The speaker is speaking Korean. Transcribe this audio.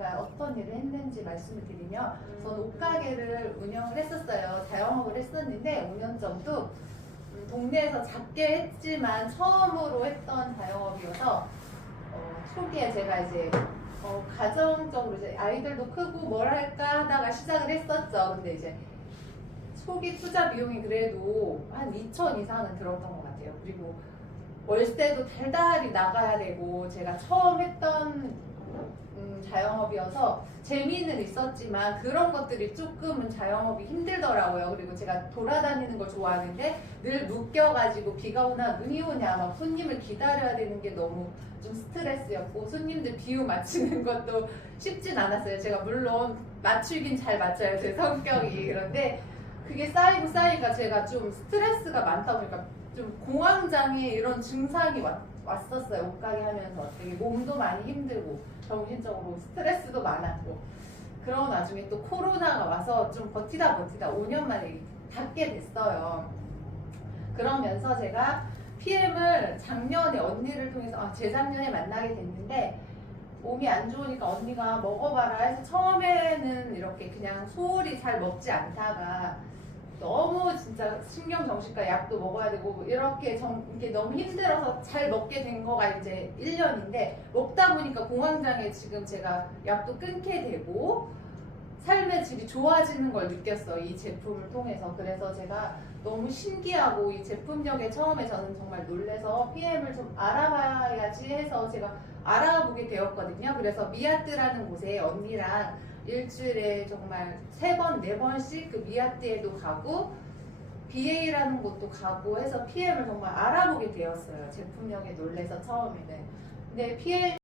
제가 어떤 일을 했는지 말씀을 드리면 음. 저는 옷가게를 운영을 했었어요. 자영업을 했었는데 5년 전도 음, 동네에서 작게 했지만 처음으로 했던 자영업이어서 어, 초기에 제가 이제 어, 가정적으로 이제 아이들도 크고 뭘 할까 하다가 시작을 했었죠. 근데 이제 초기 투자 비용이 그래도 한 2천 이상은 들었던 것 같아요. 그리고 월세도 달달이 나가야 되고 제가 처음 했던 음, 자영업이어서 재미는 있었지만 그런 것들이 조금은 자영업이 힘들더라고요. 그리고 제가 돌아다니는 걸 좋아하는데 늘 묶여가지고 비가 오나 눈이 오냐 막 손님을 기다려야 되는 게 너무 좀 스트레스였고 손님들 비유 맞추는 것도 쉽진 않았어요. 제가 물론 맞추긴 잘 맞춰요. 제 성격이 그런데 그게 쌓이고 쌓이니까 제가 좀 스트레스가 많다 보니까 좀 공황장애 이런 증상이 왔, 왔었어요. 옷가게 하면서 되게 몸도 많이 힘들고 정신적으로 스트레스도 많았고 그런 와중에 또 코로나가 와서 좀 버티다 버티다 5년 만에 닫게 됐어요. 그러면서 제가 PM을 작년에 언니를 통해서 아, 재작년에 만나게 됐는데 몸이 안 좋으니까 언니가 먹어봐라 해서 처음에는 이렇게 그냥 소홀히 잘 먹지 않다가 너무 진짜 신경 정신과 약도 먹어야 되고 이렇게 정, 이게 너무 힘들어서 잘 먹게 된 거가 이제 1년인데 먹다 보니까 공황장애 지금 제가 약도 끊게 되고 삶의 질이 좋아지는 걸 느꼈어 이 제품을 통해서. 그래서 제가 너무 신기하고 이 제품력에 처음에 저는 정말 놀래서 PM을 좀 알아봐야지 해서 제가 알아보게 되었거든요. 그래서 미아뜨라는 곳에 언니랑 일주일에 정말 세 번, 네 번씩 그 미아뜨에도 가고 BA라는 곳도 가고 해서 PM을 정말 알아보게 되었어요. 제품력에 놀래서 처음에는. 근데 PM